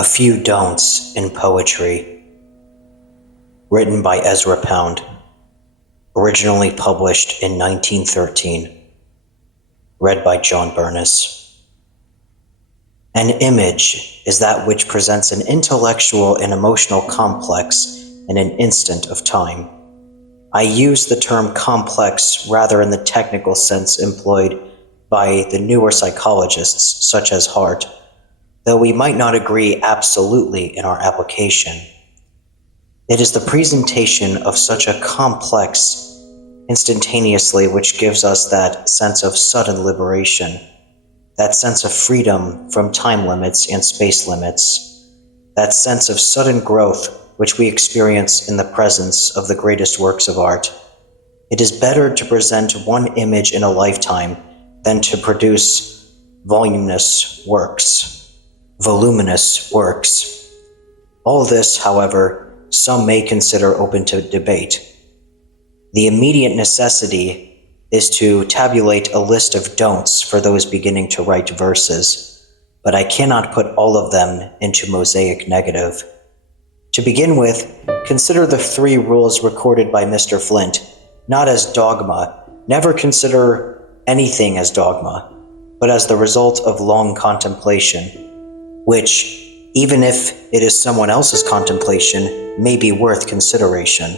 A Few Don'ts in Poetry, written by Ezra Pound, originally published in 1913, read by Bernys. An image is that which presents an intellectual and emotional complex in an instant of time. I use the term complex rather in the technical sense employed by the newer psychologists such as Hart, though we might not agree absolutely in our application. It is the presentation of such a complex instantaneously which gives us that sense of sudden liberation, that sense of freedom from time limits and space limits, that sense of sudden growth which we experience in the presence of the greatest works of art. It is better to present one image in a lifetime than to produce voluminous works. All this, however, some may consider open to debate. The immediate necessity is to tabulate a list of don'ts for those beginning to write verses, but I cannot put all of them into mosaic negative. To begin with, consider the 3 rules recorded by Mr. Flint, not as dogma. Never consider anything as dogma, but as the result of long contemplation, which, even if it is someone else's contemplation, may be worth consideration.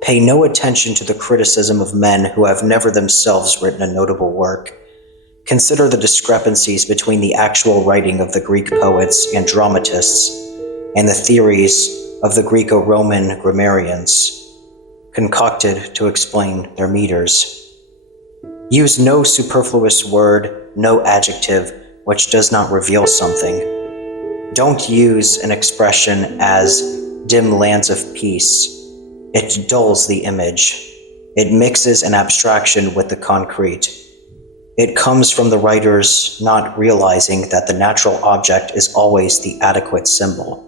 Pay no attention to the criticism of men who have never themselves written a notable work. Consider the discrepancies between the actual writing of the Greek poets and dramatists and the theories of the Greco-Roman grammarians, concocted to explain their meters. Use no superfluous word, no adjective, which does not reveal something. Don't use an expression as dim lands of peace. It dulls the image. It mixes an abstraction with the concrete. It comes from the writers not realizing that the natural object is always the adequate symbol.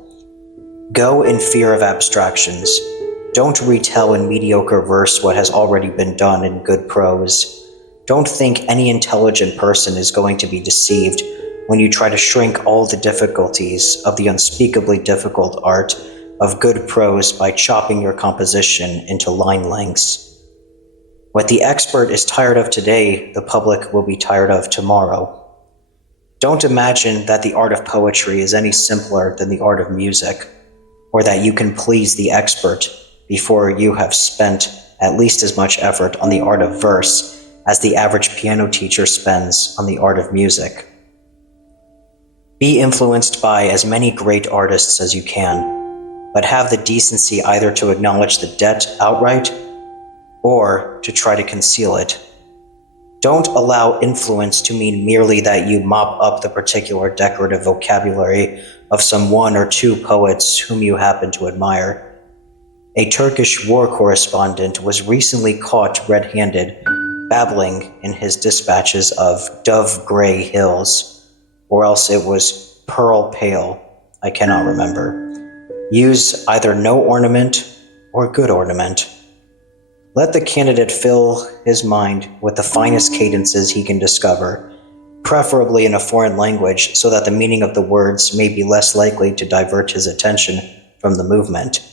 Go in fear of abstractions. Don't retell in mediocre verse what has already been done in good prose. Don't think any intelligent person is going to be deceived when you try to shrink all the difficulties of the unspeakably difficult art of good prose by chopping your composition into line lengths. What the expert is tired of today, the public will be tired of tomorrow. Don't imagine that the art of poetry is any simpler than the art of music, or that you can please the expert before you have spent at least as much effort on the art of verse as the average piano teacher spends on the art of music. Be influenced by as many great artists as you can, but have the decency either to acknowledge the debt outright or to try to conceal it. Don't allow influence to mean merely that you mop up the particular decorative vocabulary of some 1 or 2 poets whom you happen to admire. A Turkish war correspondent was recently caught red-handed, babbling in his dispatches of dove-gray hills, or else it was pearl pale, I cannot remember. Use either no ornament or good ornament. Let the candidate fill his mind with the finest cadences he can discover, preferably in a foreign language so that the meaning of the words may be less likely to divert his attention from the movement,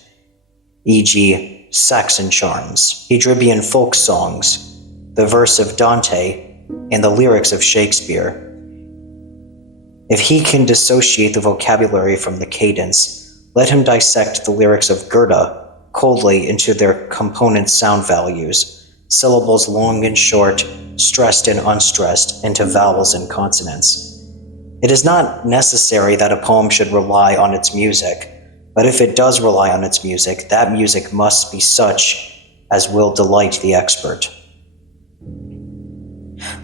e.g. Saxon charms, Hadrian folk songs, the verse of Dante, and the lyrics of Shakespeare. If he can dissociate the vocabulary from the cadence, let him dissect the lyrics of Goethe coldly into their component sound values, syllables long and short, stressed and unstressed, into vowels and consonants. It is not necessary that a poem should rely on its music, but if it does rely on its music, that music must be such as will delight the expert.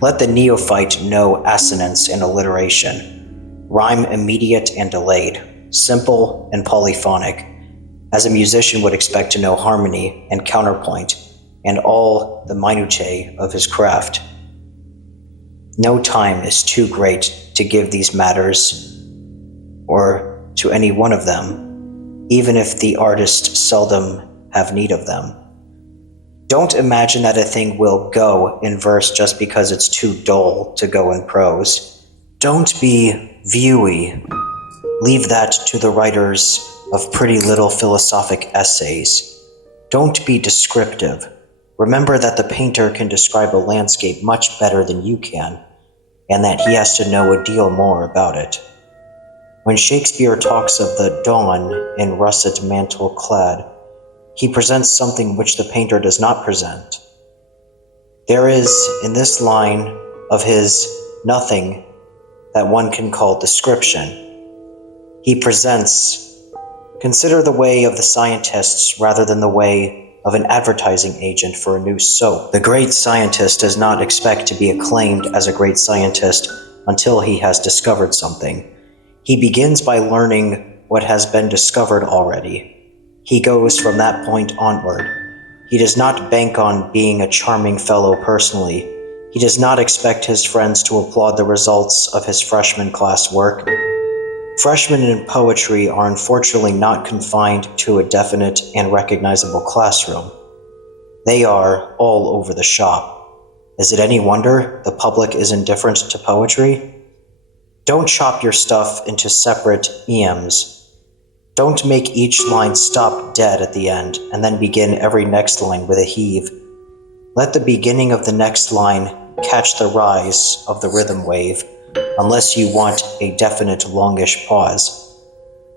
Let the neophyte know assonance and alliteration, rhyme immediate and delayed, simple and polyphonic, as a musician would expect to know harmony and counterpoint and all the minutiae of his craft. No time is too great to give these matters or to any one of them, even if the artist seldom have need of them. Don't imagine that a thing will go in verse just because it's too dull to go in prose. Don't be viewy. Leave that to the writers of pretty little philosophic essays. Don't be descriptive. Remember that the painter can describe a landscape much better than you can, and that he has to know a deal more about it. When Shakespeare talks of the dawn in russet mantle clad, he presents something which the painter does not present. There is, in this line of his, nothing that one can call description. He presents, consider the way of the scientists rather than the way of an advertising agent for a new soap. The great scientist does not expect to be acclaimed as a great scientist until he has discovered something. He begins by learning what has been discovered already. He goes from that point onward. He does not bank on being a charming fellow personally. He does not expect his friends to applaud the results of his freshman class work. Freshmen in poetry are unfortunately not confined to a definite and recognizable classroom. They are all over the shop. Is it any wonder the public is indifferent to poetry? Don't chop your stuff into separate ems. Don't make each line stop dead at the end and then begin every next line with a heave. Let the beginning of the next line catch the rise of the rhythm wave, unless you want a definite longish pause.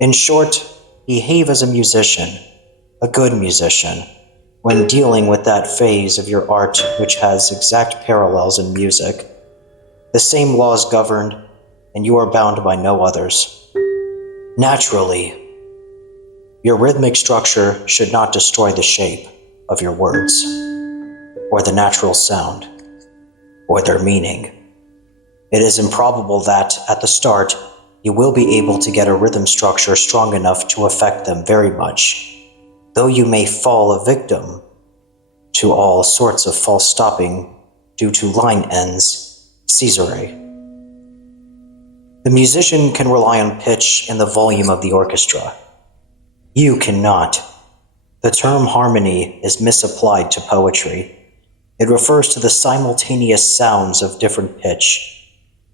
In short, behave as a musician, a good musician, when dealing with that phase of your art which has exact parallels in music. The same laws govern, and you are bound by no others. Naturally, your rhythmic structure should not destroy the shape of your words, or the natural sound, or their meaning. It is improbable that, at the start, you will be able to get a rhythm structure strong enough to affect them very much, though you may fall a victim to all sorts of false stopping due to line ends, caesare. The musician can rely on pitch and the volume of the orchestra. You cannot. The term harmony is misapplied to poetry. It refers to the simultaneous sounds of different pitch.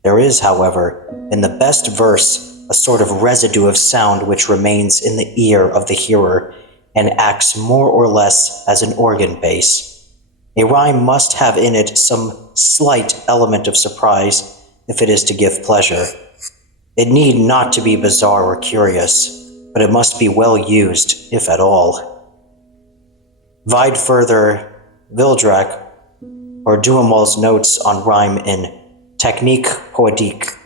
There is, however, in the best verse, a sort of residue of sound which remains in the ear of the hearer and acts more or less as an organ bass. A rhyme must have in it some slight element of surprise if it is to give pleasure. It need not to be bizarre or curious, but it must be well used, if at all. Vide further Vildrak or Duhamel's notes on rhyme in Technique Poétique.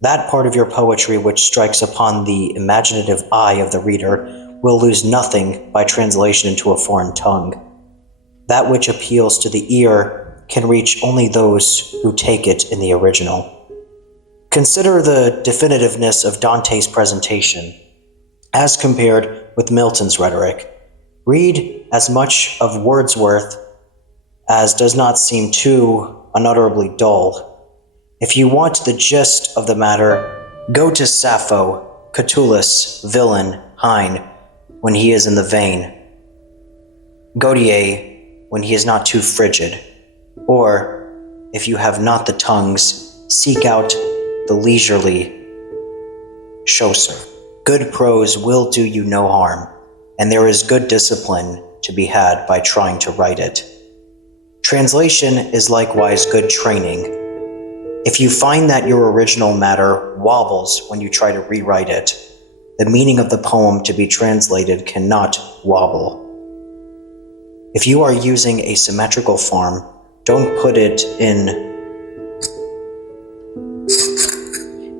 That part of your poetry which strikes upon the imaginative eye of the reader will lose nothing by translation into a foreign tongue. That which appeals to the ear can reach only those who take it in the original. Consider the definitiveness of Dante's presentation, as compared with Milton's rhetoric. Read as much of Wordsworth as does not seem too unutterably dull. If you want the gist of the matter, go to Sappho, Catullus, Villain, Heine, when he is in the vein, Gautier, when he is not too frigid, or, if you have not the tongues, seek out the leisurely Chaucer. Good prose will do you no harm, and there is good discipline to be had by trying to write it. Translation is likewise good training. If you find that your original matter wobbles when you try to rewrite it, the meaning of the poem to be translated cannot wobble. If you are using a symmetrical form, don't put it in.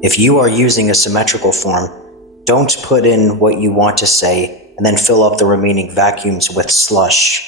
If you are using a symmetrical form, don't put in what you want to say and then fill up the remaining vacuums with slush.